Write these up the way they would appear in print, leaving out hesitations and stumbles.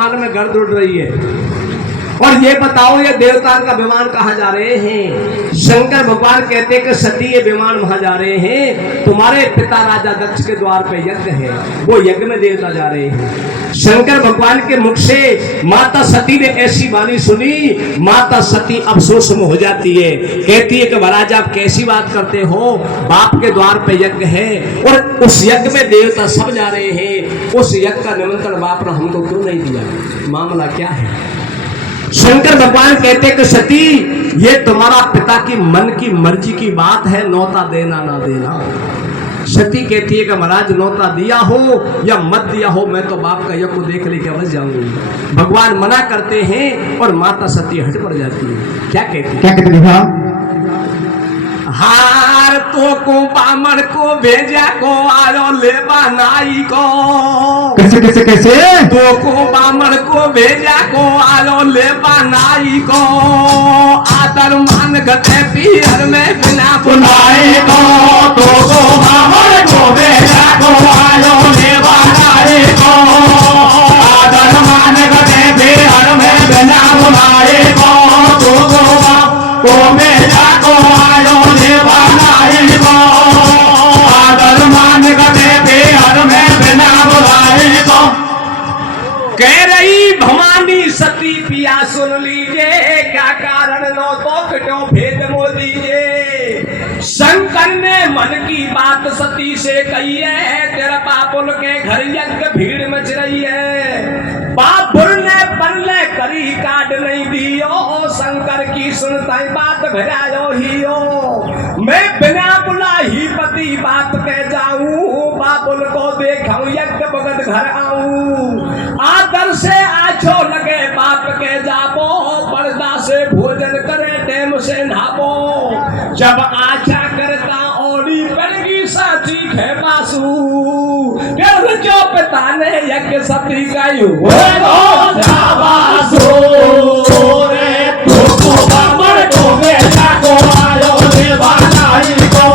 आसमान में गर्द उड़ रही है। और ये बताओ ये देवताओं का विमान कहाँ जा रहे हैं? शंकर भगवान कहते कि सती ये विमान वहां जा रहे हैं, तुम्हारे पिता राजा दक्ष के द्वार पे यज्ञ है, वो यज्ञ में देवता जा रहे हैं। शंकर भगवान के मुख से माता सती ने ऐसी वाणी सुनी, माता सती अफसोस में हो जाती है, कहती है कि महाराज आप कैसी बात करते हो, बाप के द्वार पे यज्ञ है और उस यज्ञ में देवता सब जा रहे हैं, उस यज्ञ का निमंत्रण बाप ने हमको क्यों नहीं दिया, मामला क्या है? शंकर भगवान कहते कि सती ये तुम्हारा पिता की मन की मर्जी की बात है, नौता देना ना देना। सती कहती है कि महाराज नौता दिया हो या मत दिया हो, मैं तो बाप का यज्ञ को देख लेके बस जाऊंगी। भगवान मना करते हैं और माता सती हट पड़ जाती है। क्या कहती है? हार तो को बामण को भेजा को आयो लेवा नाई को, कैसे कैसे कैसे? तो को बामण को भेजा को आयो लेवा नाई को, आदर मान गते पीर में बिना बुलाए को, तो को बामण को भेजा को आयो लेवा नाई को, आदर मान गते पीर में बिना बुलाए को, तो को भेजा को आयो लेवा नाई को, आदर मान गते पीर में बिना बुलाए को। कह रही भवानी सती पिया सुन लीजिए, क्या कारण नो तो कटो भेद मो दीजिए। शंकर ने मन की बात सती से कही है, तेरा बापुल के घर यज्ञ भीड़ मच रही है, बापुल ने परले करी काट नहीं दियो, शंकर की सुनता बात भरायो हियो, मैं बिना बुला ही पति बात कह जाऊं, बापुल को देखाऊं यज्ञ भगत घर आऊं, आदर से आछो लगे बाप के जाबो, पर्दा से भोजन करे टेम से नहाबो, जब आछा करता ओड़ी पड़गी साची खे बासू, फिर जो पिता ने यज्ञ सती गायु रे तो बामण को भेजा को आयो लेवा नाई को,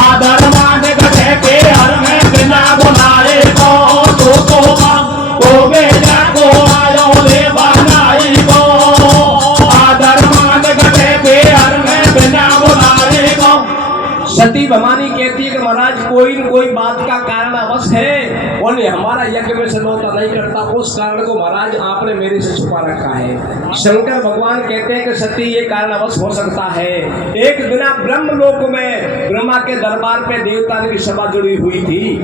आदर मान गते पीर में बिना बुलाए को, तो भेजा को आयो लेवा नाई को, आदर मान गते पीर में बिना बुलाए को। सती भवानी कहती है कि महाराज कोई न कोई बात का कारण अवश्य है, और हमारा यज्ञ में से नौता नहीं करता, उस कारण को महाराज आपने मेरे से छुपा रखा है। शंकर भगवान कहते हैं कि सती ये कारण अवश्य हो सकता है, एक दिन ब्रह्मलोक में ब्रह्मा के दरबार पे देवता की सभा जुड़ी हुई थी,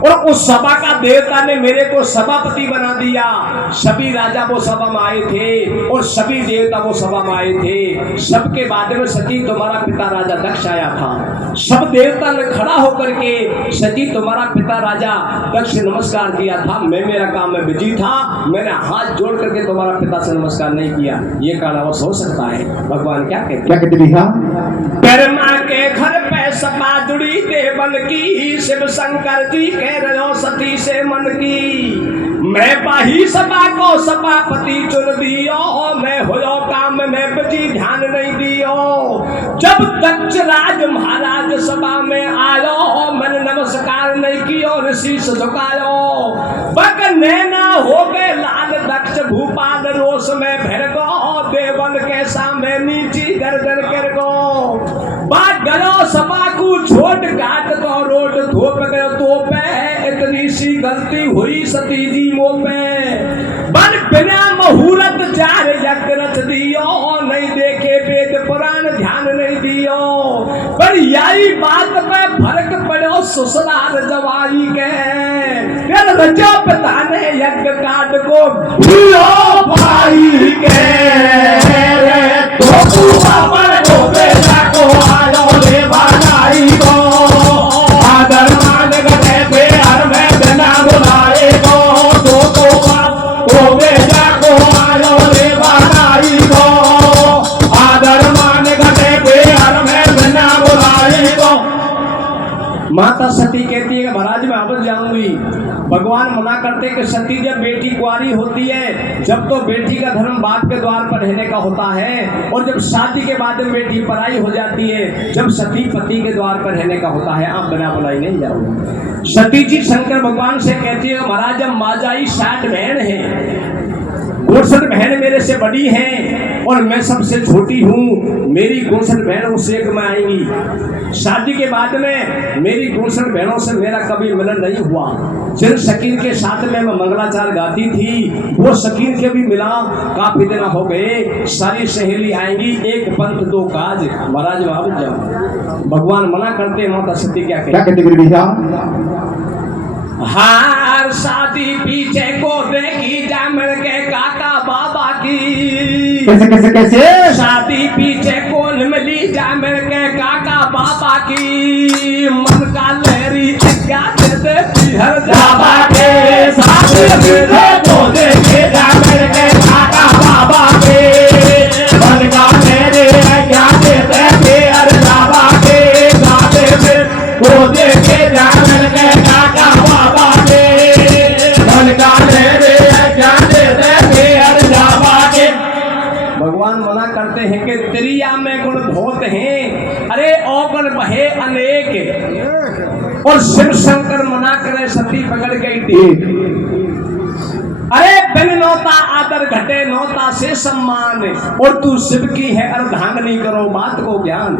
और उस सभा का देवता ने मेरे को सभापति बना दिया, सभी राजा वो सभा में आए थे और सभी देवता वो सभा में आए थे। सबके बाद में सती तुम्हारा पिता राजा दक्ष आया था, सब देवता ने खड़ा होकर के सती तुम्हारा पिता राजा दक्ष से नमस्कार किया था, मैं मेरा काम में बिजी था, मैंने हाथ जोड़ करके तुम्हारा पिता से नमस्कार नहीं किया, ये कारण अवश्य हो सकता है। भगवान क्या कहते हैं? ब्रह्मा के घर पे सभा जुड़ी देवन की, शिव शंकर जी कह रहे हो सती से मन की, मैं पाही सभा को सभापति चुन दियो, मैं हो काम में बिजी ध्यान नहीं दियो, जब दक्ष राज महाराज सभा में आयो, मैंने नमस्कार नहीं कियो, शीश झुकायो, बक नैना हो गए लाल दक्ष भूपाल रोष में भर गो, देवन के सामने नीची गर्दन कर गो, बात गलो सभा को छोट घाट तो रोड धोप गयो तो पे, इतनी सी गलती हुई सती जी मो पे, बन बिना मुहूर्त जार यज्ञ रच दियो, नहीं देखे वेद पुराण ध्यान नहीं दियो, पर यही बात पे फर्क पड़ो ससुराल जवाई के, फिर रचो पिता ने यज्ञ काट को भूलो भाई के, तो बामण को भेजा को आयो लेवा नाई को, आदर मान गते पीर में बिना बुलाए को, तो भेजा को आयो लेवा नाई को, आदर मान गते पीर में बिना बुलाए को। माता सती कहती है कि महाराज मैं अब जाऊंगी, भगवान मना करते कि सती जब बेटी कुंवारी होती है, जब तो बेटी का धर्म बाप के द्वार पर रहने का होता है, और जब शादी के बाद में बेटी पराई हो जाती है, जब सती पति के द्वार पर रहने का होता है, आप बिना बुलाई नहीं जाओगे। सती जी शंकर भगवान से कहती है महाराज जब माजाई 60 बहन है, गुलशन बहन मेरे से बड़ी है और मैं सबसे छोटी हूँ। मेरी गुलशन बहनों से एक में आएंगी। शादी के बाद में मेरी गुलशन बहनों से मेरा कभी मिलन नहीं हुआ। जिन शकीन के साथ में मैं मंगलाचार गाती थी वो शकीन के भी मिला काफी दिन हो गए। सारी सहेली आएंगी, एक पंथ दो काज, महाराज बाबू जाओ। भगवान मना करते, माता सती क्या कहते गुरु भैया? हार शादी पीछे को देखी जामल के काका बाबा की। कैसे कैसे कैसे? शादी पीछे कौन मिली जामल के काका बाबा की। मन का लहरी क्या देते हर बाबा के शादी पीछे को देखे जामल के काका बाबा के। मन का लहरी क्या देते हर बाबा के। शादी पीछे को देखे जामल के काका बाबा के। मन का लहरी क्या देते हर बाबा के। भगवान मना करते हैं कि त्रिया में गुण बहुत हैं, अरे औगण बहे अनेक। और शिव शंकर मना करे, सती पकड़ गई थी। अरे बिन नौता आदर घटे नौता से सम्मान, और तू शिव की है अर्धांगनी, करो बात को ज्ञान।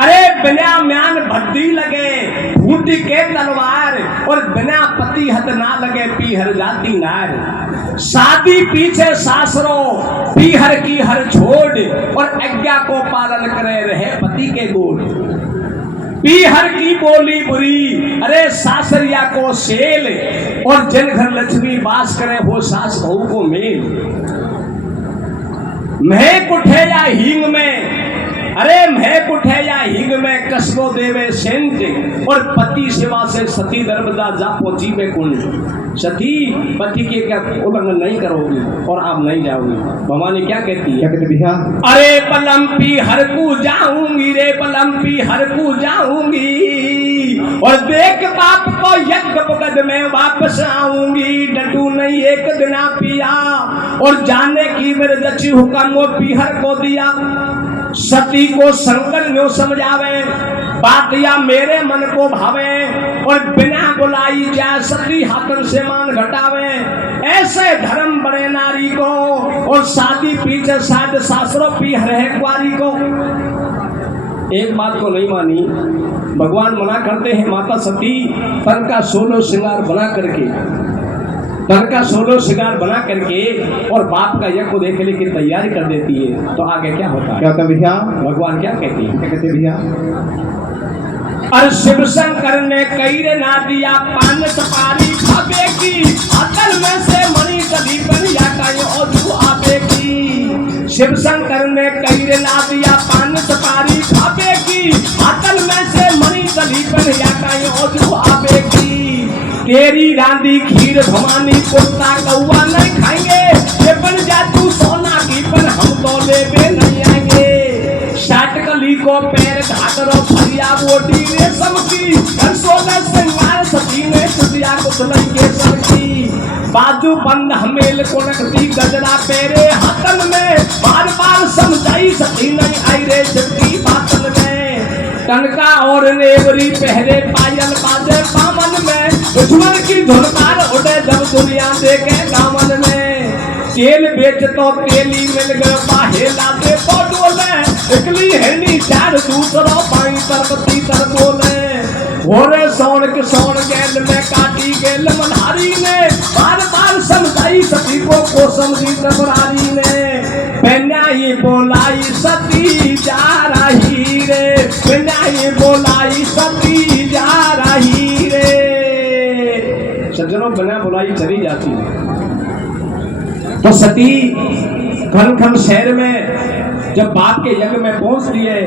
अरे बिना म्यान भद्दी लगे फूटी के तलवार, और बिना पति हथ ना लगे पीहर जाती नार। शादी पीछे सासरो पीहर की हर छोड़, और आज्ञा को पालन करे रहे पति के गोड़। पीहर की बोली बुरी, अरे सासरिया को सेल, और जिन घर लक्ष्मी वास करे हो सास बहू को मेल। महक उठे या हींग में, अरे महक उठे या हींग में कसबो देवे सेंट, और पति सेवा से सती दर्बदा जा पहुंची में कुंड। सती पति के क्या उल्लंघन नहीं करोगी और आप नहीं जाओगी। भवानी क्या कहती है? क्या कहते भैया? अरे पलम्पी हर को जाऊंगी रे, पलम्पी हर को जाऊंगी, और देख बाप को यज्ञ पगद में वापस आऊंगी। डटू नहीं एक दिना पिया, और जाने की मेरे दची हुक्म वो पीहर को दिया। सती को संकट न्यो समझावे, बात या मेरे मन को भावे, और बिना बुलाई जा सती हाथन से मान घटावे। ऐसे धर्म बड़े नारी को, और शादी पीछे साध सासरों पीहर है कुआरी को। एक बात को नहीं मानी, भगवान मना करते हैं। माता सती तन का 16 श्रृंगार बना करके, तन का 16 श्रृंगार बना करके, और बाप का यज्ञ को देखने की तैयारी कर देती है। तो आगे क्या होता है? क्या होता भैया? भगवान क्या कहती है? क्या कहते भैया? और शिव शंकर ने कई ना दिया पान सपारी खाबे की, अकल में से मणि कभी बनिया कहीं और आबे की। शिव शंकर ने कई ना दिया पान सपारी खाबे की, अकल में से मणि कभी बनिया कहीं और आबे की। तेरी रांधी खीर भवानी कुत्ता कौआ नहीं खाएंगे, ये बन जा तू सोना की, पर हम तो लेबे नहीं आएंगे। शाटकली को पैर घाटरो फरिया बोटी रेशम की, सोलह श्रृंगार सती ने तुझिया कुतलई के सर की। बाजू बंद हमेल कोनकती गजरा पेरे हाथन में, बार बार समझाई सती नहीं आई रे जबकि बातन में। टनका और नेवरी पहरे पायल बाजे पामन में, दुश्मन की धुनकार उड़े जब दुनिया देखे दामन में। तेल बेच तो तेली मिल गए बाहे लाते बोले, निकली है नी चार दूसरा पाई तरबती तर बोले। होरे सोन के सोन गैल में काटी गेल मनहारी ने, बार बार समझाई सती को समझी तबरारी ने। बेन्याई बोलाई सती जा रही रे, बेन्याई बोलाई सती जा रही रे। सज्जनों बिना बुलाई चली जाती है। तो सती खन खन शहर में जब बाप के यज्ञ में पहुंचती है,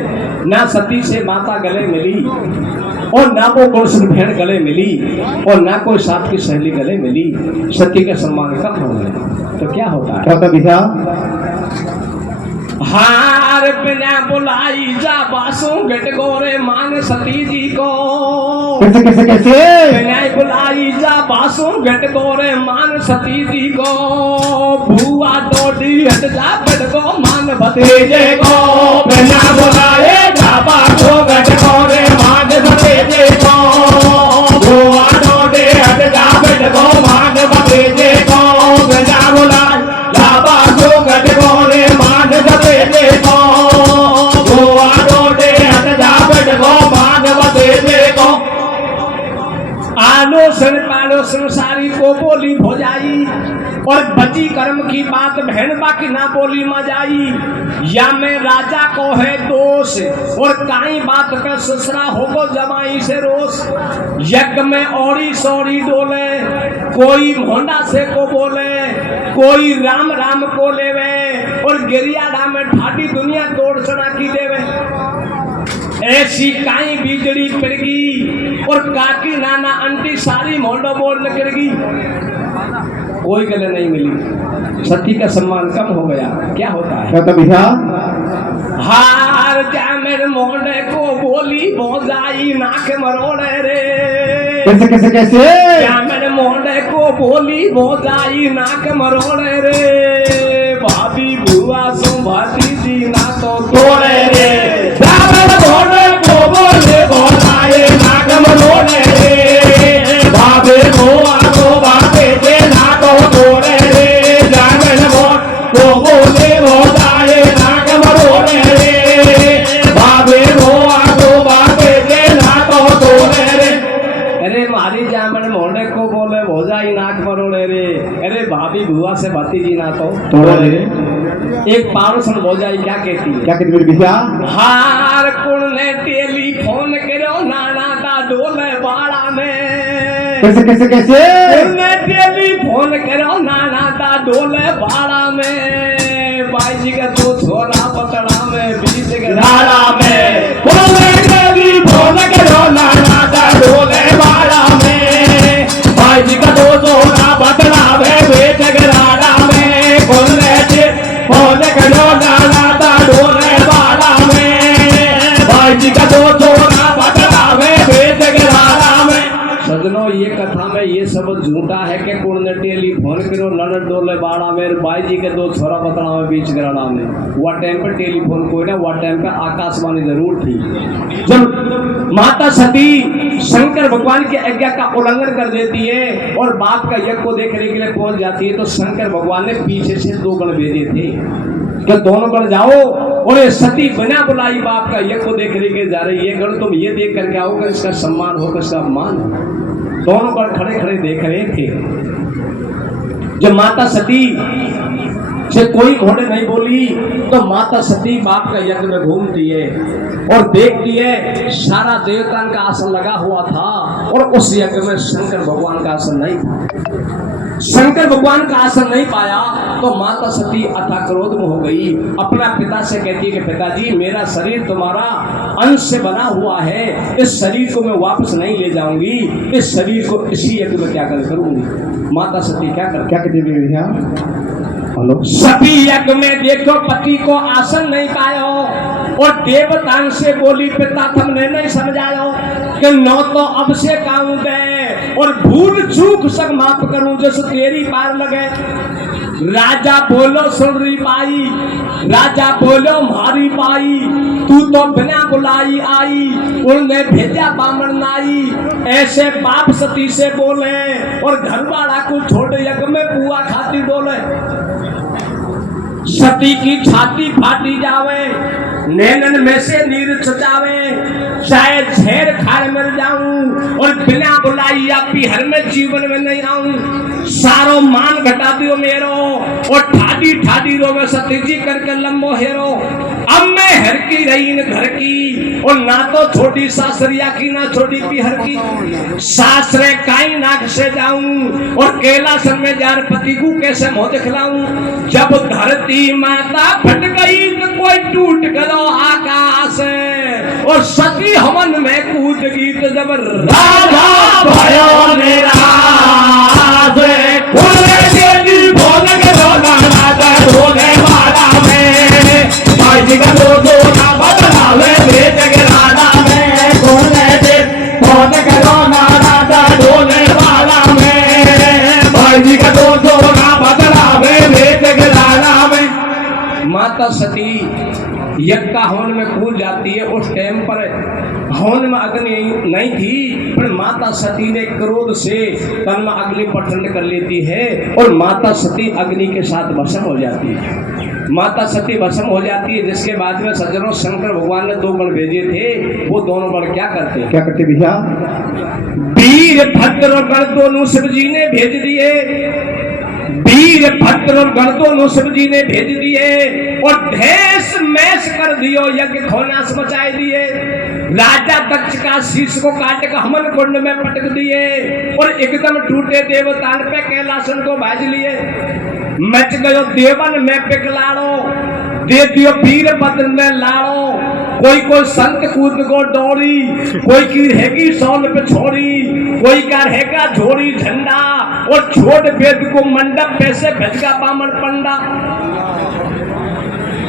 ना सती से माता गले मिली, और ना वो गुलशन बहन गले मिली, और ना कोई साथ की सहेली गले मिली। सती के सम्मान कम हो गए। तो क्या होता है? क्या होता भैया? हार बिना बुलाई जा बासों गट गोरे मान सती जी को। कैसे कैसे कैसे? बिना बुलाई जा बासों गट गोरे मान सती जी को। भुआ डोडी हट जा गट को मान भतीजे को। बिना बुलाए जा बासों गट गोरे मान भतीजे को। भुआ डोडी हट जा गट को मान भतीजे को। बिना बुलाए जाई, और बची कर्म की बात बहन बाकी ना बोली मा जाई। या मैं राजा को है दोष, और काई बात पे ससुरा होगो जमाई से रोष। यज्ञ में औरी सौरी डोले, कोई होंडा से को बोले, कोई राम राम को लेवे, और गिरिया राम में ठाटी दुनिया तोड़ सना की देवे। ऐसी काई बिजली पिड़गी, और काकी नाना आंटी सारी मोंडो बोल करगी। कोई गले नहीं मिली, सती का सम्मान कम हो गया। क्या होता है? क्या भैया? हार जा मेरे मोंडे को बोली भौजाई नाक मरोड़े रे। कैसे कैसे कैसे? क्या मेरे मोंडे को बोली भौजाई नाक मरोड़े रे। भाभी बुआ सो भाती जी ना तो तोड़े रे। मोंडे को बोले भौजाई नाक मरोड़े रे। भाभी बुआ को भाभी जी ना तो तोड़े रे। जागन को बोले भौजाई नाक मरोड़े रे। भाभी बुआ को भाभी जी ना तो तोड़े रे। अरे मारी जामन मोंडे को बोले भौजाई नाक मरोड़े रे। अरे भाभी बुआ से भतीजी ना तो तोड़े रे। एक पारुसन भौजाई क्या कहती है? क्या कहती मेरी भैया? हार कुण ने टेलीफोन करो नाना दा डोले बाड़ा में। कैसे कैसे कैसे? कुण ने टेलीफोन करो नाना दा डोले बाड़ा में। भाई जी का दो छोरा पतड़ा में बीच नाला में। बोले टेलीफोन करो नाना दा डोले बाड़ा में। भाई जी का दो छोरा पतड़ा में बीच गराड़ा में। बोले टेलीफोन करो नाना दा डोले बाड़ा में। भाई जी का दो छोरा पतड़ा में बीच गराड़ा में। सजनों, ये कथा में ये सब झूठा है कि कुण ने टेलीफोन करो ननद डोले बाड़ा में, भाई जी के दो छोरा पतड़ा में बीच गराड़ा में। वह टाइम पे टेलीफोन कोई ना, वह टाइम पे आकाशवाणी जरूर थी। जब माता सती शंकर भगवान की आज्ञा का उल्लंघन कर देती है और बाप का यज्ञ को देखने के लिए पहुंच जाती है, तो शंकर भगवान ने पीछे से 2 गण भेजे थे कि दोनों गण जाओ, और ये सती बिना बुलाई बाप का यज्ञ को देखने के जा रही है। गण तुम ये देख करके आओ कि इसका सम्मान हो, इसका अपमान। दोनों गण खड़े खड़े देख रहे थे। जब माता सती से कोई घोड़े नहीं बोली, तो माता सती बाप का यज्ञ में घूमती है और देखती है सारा देवताओं का आसन लगा हुआ था, और उस यज्ञ में शंकर भगवान का आसन नहीं था। शंकर भगवान का आसन नहीं पाया तो माता सती अथा क्रोध में हो गई। अपना पिता से कहती है कि पिताजी, मेरा शरीर तुम्हारा अंश से बना हुआ है, इस शरीर को मैं वापस नहीं ले जाऊंगी, इस शरीर को इसी यज्ञ में क्या कर करूंगी। माता सती क्या कहती भैया? हेलो। सती यज्ञ में देखो पति को आसन नहीं पायो, और देवताओं से बोली पिता तुमने नहीं समझायो कि नौ तो अब से काऊं दे, और भूल चूक सब माफ करूं जैसे तेरी पार लगे। राजा बोलो सुन रही पाई, राजा बोलो मारी पाई, तू तो बिना बुलाई आई, उन्हें भेजा बामण नाई। ऐसे बाप सती से बोले, और घरवाला को छोड़ यज्ञ में पुआ खाती डोले। सती की छाती फाटी जावे, नैनन में से नीर छुचावे, चाहे झेर खार मिल जाऊं, और बिना बुलाई या पिहर में जीवन में नहीं आऊं। सारो मान घटा दियो मेरो, और ठाडी ठाडी रोवे सती जी करके लंबो हेरो। अब मैं हर की रही न घर की, और ना तो छोटी सासरिया की ना छोटी पिहर की। सासरे काई नाक से जाऊं, और कैलासन में जार पति को कैसे मुंह दिखलाऊं। जब धरती माता फट गई तो कोई टूट गलो आकाश, और सती हवन में कूद गई तो जब राजा भयो निराश, बोले तेरी बोल के रोना राजा ढोले वाला में। भाई जी का दो ना बदलावे भेज के राना में। बोले तेरी बोल के रोना राजा ढोले वाला में। भाई जी का दो ना बदलावे भेज के राना में। माता सती यज्ञ का हवन में कूद जाती है। उस टाइम पर हवन में अग्नि नहीं थी, पर माता सती ने क्रोध से तन में अग्नि प्रचंड कर लेती है, और माता सती अग्नि के साथ भस्म हो जाती है। माता सती भस्म हो जाती है, जिसके बाद में सज्जनों शंकर भगवान ने 2 गण भेजे थे। वो दोनों गण क्या करते भैया? वीर भद्र गण दोनों शिव जी ने भेज दिए। मंत्र और गर्दों शिव जी ने भेज दिए और ढेस मैस कर दियो, यज्ञ खोनास मचाए दिए। राजा दक्ष का शीश को काट कर हवन कुंड में पटक दिए और एकदम टूटे देवतान पे कैलासन को भाज लिए। मच गयो देवन में पिकलाड़ो, दे दियो वीर बद्र में लाड़ो। कोई संत कूद को डोरी, कोई की रहेगी सोन पे छोड़ी, कोई का रहेगा झोड़ी झंडा और छोड़ वेद को मंडप पैसे भेजगा बामन पंडा।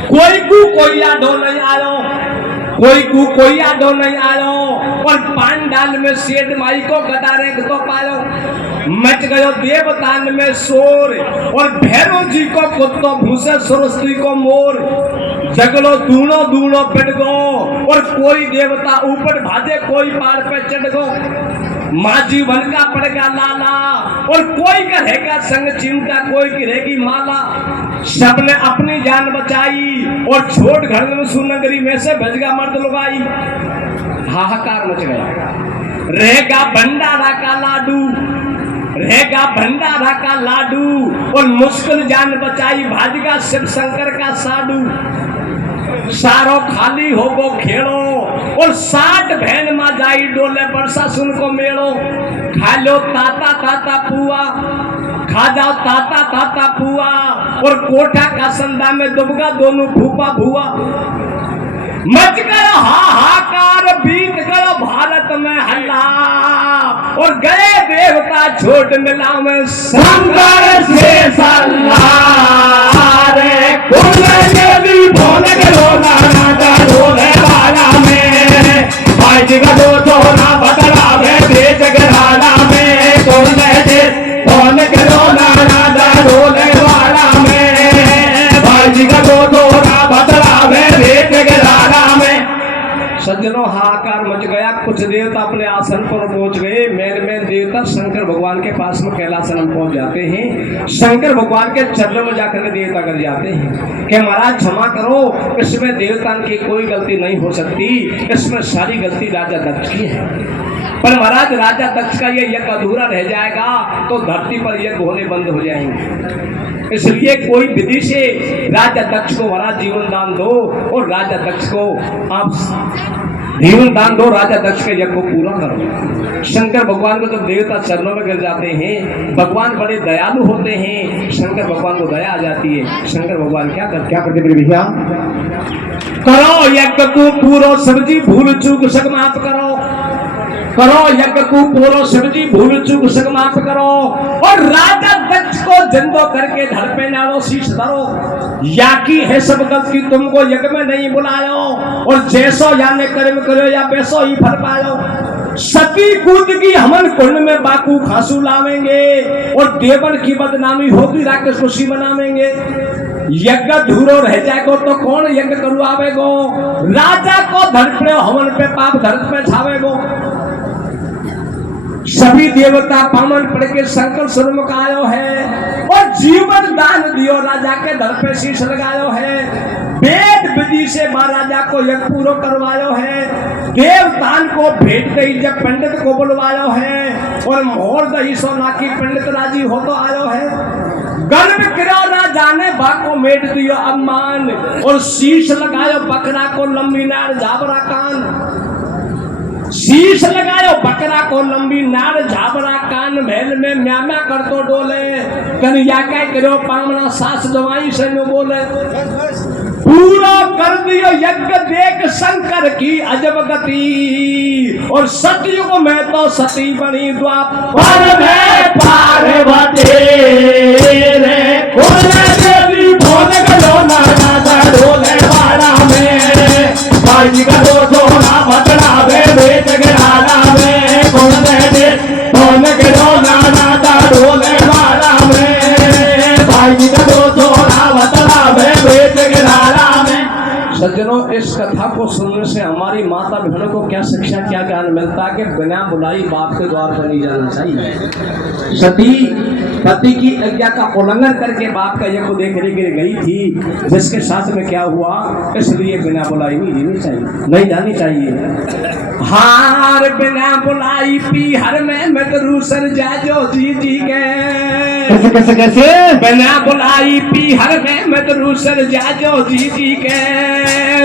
कोई को कोई आडो नहीं आयो, कोई को कोई आडो नहीं आयो और पांडाल में सेठ माई को गदारे तो पायो। मच गयो देवतान में शोर और भैरव जी को कुत्तो भूसे सरस्वती को मोर। जगलो दूनो दूनो पिट गो और कोई देवता ऊपर भाजे, कोई पार पे चढ़ गो। माँ जीवन का पड़ेगा लाला और कोई करेगा संग चिंता, कोई गिरेगी माला। सबने अपनी जान बचाई और छोड़ घर में सुनगरी में से भेजगा मर्द लुगाई। हाहाकार मच गया। रहेगा भंडारा का लाडू, रहेगा भंडारा का लाडू और मुश्किल जान बचाई भाजगा शिव शंकर का साडू। सारो खाली हो गो खेड़ो और 60 बहन मा जाई डोले बरसा सुन को मेड़ो। खा लो ताता ताता पुआ, खा जाओ ताता ताता पुआ और कोठा का संदा में दुबगा दोनों फूफा भुआ। मच गयो हाहाकार, बीत गयो भारत में हल्ला और गए देवता छोट मिला में शंकर से सल्ला रे। कुल देवी भोन गयो नाना का ढोले वाला में, भाई जी का दो तोरा बदला में बेच गराना में। कुल दे भोन गयो नाना का ढोले वाला में, भाई जी का दो तोरा बदला में बेच गराना में। सज्जनों हाहाकार मच गया। कुछ देवता अपने आसन पर पहुंच गए। मेन देवता शंकर भगवान के पास में कैलासन पहुंच जाते हैं। शंकर भगवान के चरणों में जाकर देवता कर जाते हैं कि महाराज क्षमा करो, इसमें देवता की कोई गलती नहीं हो सकती, इसमें सारी गलती राजा दक्ष की है। पर महाराज राजा दक्ष का ये यज्ञ अधूरा रह जाएगा तो धरती पर यज्ञ होने बंद हो जाएंगे। इसलिए कोई विधि से राजा दक्ष को महाराज जीवन दान दो और राजा दक्ष को आप जीवन दान दो, राजा दक्ष के यज्ञ को पूरा करो। शंकर भगवान को जब देवता चरणों में गिर जाते हैं, भगवान बड़े दयालु होते हैं, शंकर भगवान को दया आ जाती है। शंकर भगवान क्या करते मेरे भैया, करो यज्ञ को पूरो शिवजी, भूल चूक सब माफ करो। करो यज्ञ को पूरो शिवजी, भूल चूक सब माफ करो और राजा दक्ष को जिंदो करके धर पे नाड़ो शीश धरो। या की है सब गलती तुमको यज्ञ में नहीं बुलायो और जैसो याने कर्म करो या वैसो ही फल पायो। सती कूद की हमन कुंड में बाकू खांसू लावेंगे और देवन की बदनामी होगी, राकेश खुशी मनावेंगे। यज्ञ धूरो रह जाएगो तो कौन यज्ञ करवावेगो, राजा को धर पे हवन पे पाप धरत पे छावेगो। सभी देवता पामन पड़ के शंकर सन्मुख आयो है और जीवन दान दियो, राजा के दर पे शीश लगायो है। वेद विधि से महाराजा को यज्ञ पूरो करवायो है। देवतान को भेंट दई जब पंडित को बुलवायो है और मोहर दही सोना की पंडित राजी हो तो आयो है। गर्भ करो राजा ने बाको मेट दियो अम्मान और शीश लगायो बकरा को लंबी नार झाबरा कान। शीश लगायो बकरा को लंबी नार झाबरा कान, महल में म्याम्या कर तो डोले। कन्या क्या करो पामना सास दवाई से न बोले। पूरा कर दियो यज्ञ देख शंकर की अजब गति और सतयुग में तो सती बनी द्वापर में पार्वती रे। कुल देवी भोन गयो नाना का ढोले वाला में, भाई जी का दो तोरा बदला में बेच गराना में। कुल देवी भोन गयो नाना का ढोले वाला में, भाई जी का दो तोरा बदला में बेच गराना में। सज्जनों, इस कथा को सुनने से हमारी माता बहनों को क्या शिक्षा, क्या ज्ञान मिलता है कि बिना बुलाई बाप के द्वार पर नहीं जाना चाहिए। सती पति की आज्ञा का उल्लंघन करके बाप का यज्ञ को देखने के लिए गई थी, जिसके साथ में क्या हुआ, इसलिए बिना बुलाई नहीं जानी चाहिए। हार बिना बुलाई पी हर में रूसर जाजो जी के कैसे कैसे कैसे बिना बुलाई पी हर में तो रूसर जाजो जीजी के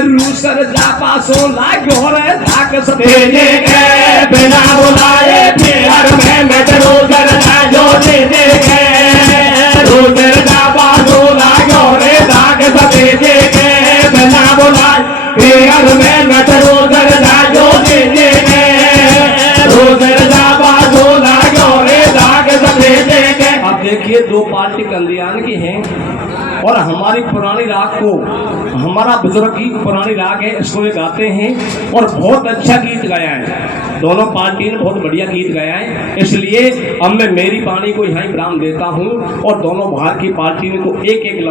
रूसर जा पासों लागो रे धाक भेजे के बिना बुलाए फिर में रोजर जाजो भेजे के रोजर जा बाजू लागो रे धाक भेजे के बिना बुलाए फिर में रोजर जाजो भेजे के रोजर जा बाजू लागो रे धाक भेजे के। अब देखिए दो पार्टी कल्याण की हैं और हमारी पुरानी राग को हमारा बुजुर्ग गीत पुरानी राग है इसको वे गाते हैं और बहुत अच्छा गीत गाया है। दोनों पार्टी ने बहुत बढ़िया गीत गाया है, इसलिए अब मैं मेरी वाणी को यहाँ विराम देता हूँ और दोनों बाहर की पार्टी को एक एक